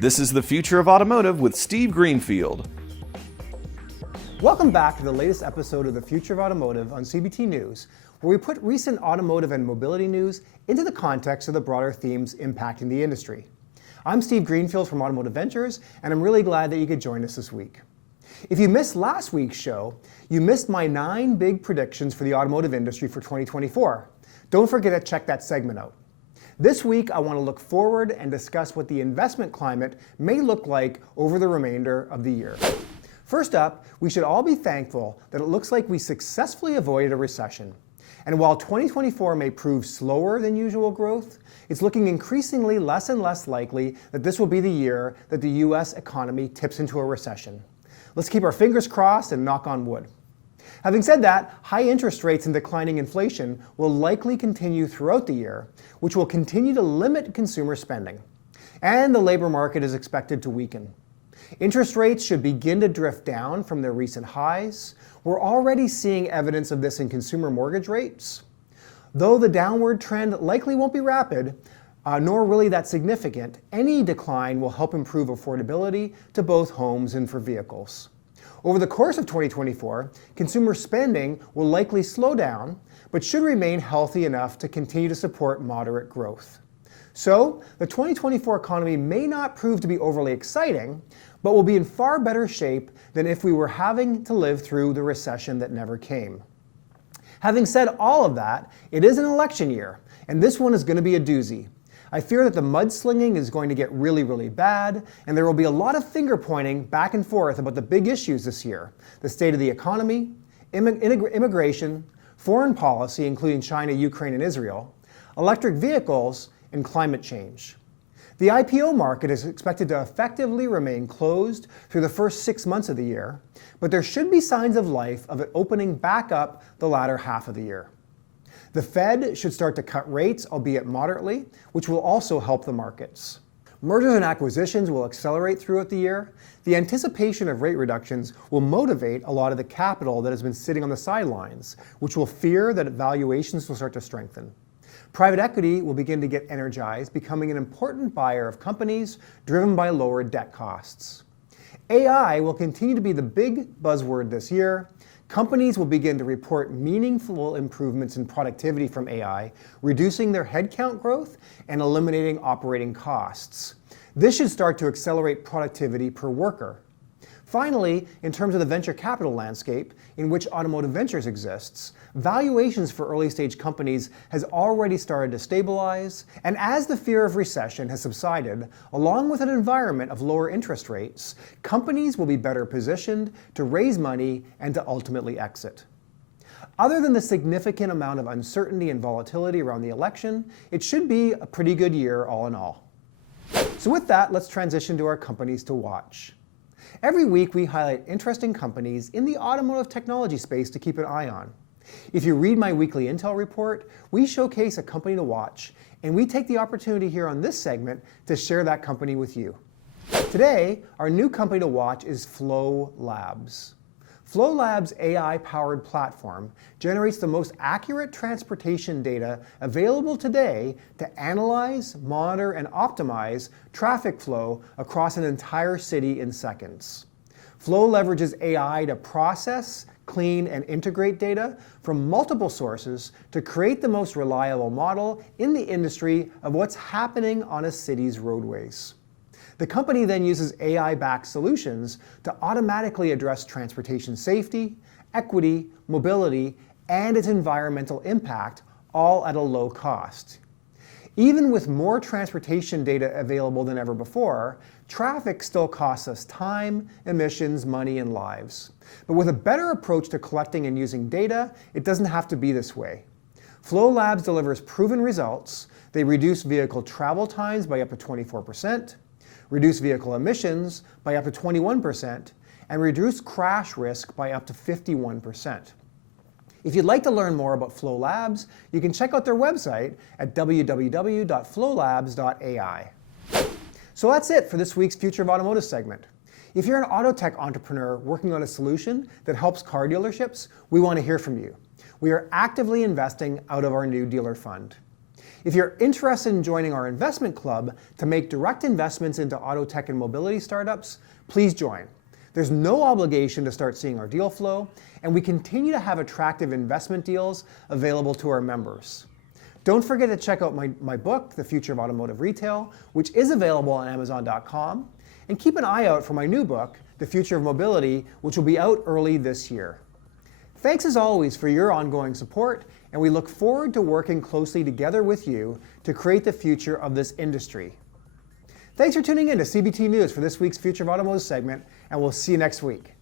This is the Future of Automotive with Steve Greenfield. Welcome back to the latest episode of the Future of Automotive on CBT News, where we put recent automotive and mobility news into the context of the broader themes impacting the industry. I'm Steve Greenfield from Automotive Ventures, and I'm really glad that you could join us this week. If you missed last week's show, you missed my 9 big predictions for the automotive industry for 2024. Don't forget to check that segment out. This week, I want to look forward and discuss what the investment climate may look like over the remainder of the year. First up, we should all be thankful that it looks like we successfully avoided a recession. And while 2024 may prove slower than usual growth, it's looking increasingly less and less likely that this will be the year that the US economy tips into a recession. Let's keep our fingers crossed and knock on wood. Having said that, high interest rates and declining inflation will likely continue throughout the year, which will continue to limit consumer spending. And the labor market is expected to weaken. Interest rates should begin to drift down from their recent highs. We're already seeing evidence of this in consumer mortgage rates. Though the downward trend likely won't be rapid, nor really that significant, any decline will help improve affordability to both homes and for vehicles. Over the course of 2024, consumer spending will likely slow down, but should remain healthy enough to continue to support moderate growth. So, the 2024 economy may not prove to be overly exciting, but will be in far better shape than if we were having to live through the recession that never came. Having said all of that, it is an election year, and this one is going to be a doozy. I fear that the mudslinging is going to get really bad, and there will be a lot of finger pointing back and forth about the big issues this year: the state of the economy, immigration, foreign policy, including China, Ukraine, and Israel, electric vehicles, and climate change. The IPO market is expected to effectively remain closed through the first 6 months of the year, but there should be signs of life of it opening back up the latter half of the year. The Fed should start to cut rates, albeit moderately, which will also help the markets. Mergers and acquisitions will accelerate throughout the year. The anticipation of rate reductions will motivate a lot of the capital that has been sitting on the sidelines, which will fear that valuations will start to strengthen. Private equity will begin to get energized, becoming an important buyer of companies driven by lower debt costs. AI will continue to be the big buzzword this year. Companies will begin to report meaningful improvements in productivity from AI, reducing their headcount growth and eliminating operating costs. This should start to accelerate productivity per worker. Finally, in terms of the venture capital landscape in which Automotive Ventures exists, valuations for early-stage companies has already started to stabilize, and as the fear of recession has subsided, along with an environment of lower interest rates, companies will be better positioned to raise money and to ultimately exit. Other than the significant amount of uncertainty and volatility around the election, it should be a pretty good year all in all. So with that, let's transition to our companies to watch. Every week we highlight interesting companies in the automotive technology space to keep an eye on. If you read my weekly Intel report, we showcase a company to watch, and we take the opportunity here on this segment to share that company with you. Today, our new company to watch is Flow Labs. Flow Labs' AI-powered platform generates the most accurate transportation data available today to analyze, monitor, and optimize traffic flow across an entire city in seconds. Flow leverages AI to process, clean, and integrate data from multiple sources to create the most reliable model in the industry of what's happening on a city's roadways. The company then uses AI-backed solutions to automatically address transportation safety, equity, mobility, and its environmental impact, all at a low cost. Even with more transportation data available than ever before, traffic still costs us time, emissions, money, and lives. But with a better approach to collecting and using data, it doesn't have to be this way. Flow Labs delivers proven results. They reduce vehicle travel times by up to 24%, reduce vehicle emissions by up to 21%, and reduce crash risk by up to 51%. If you'd like to learn more about Flow Labs, you can check out their website at www.flowlabs.ai. So that's it for this week's Future of Automotive segment. If you're an auto tech entrepreneur working on a solution that helps car dealerships, we want to hear from you. We are actively investing out of our new dealer fund. If you're interested in joining our investment club to make direct investments into auto tech and mobility startups, please join. There's no obligation to start seeing our deal flow, and we continue to have attractive investment deals available to our members. Don't forget to check out my book, The Future of Automotive Retail, which is available on Amazon.com, and keep an eye out for my new book, The Future of Mobility, which will be out early this year. Thanks as always for your ongoing support, and we look forward to working closely together with you to create the future of this industry. Thanks for tuning in to CBT News for this week's Future of Automotive segment, and we'll see you next week.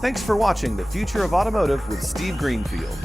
Thanks for watching The Future of Automotive with Steve Greenfield.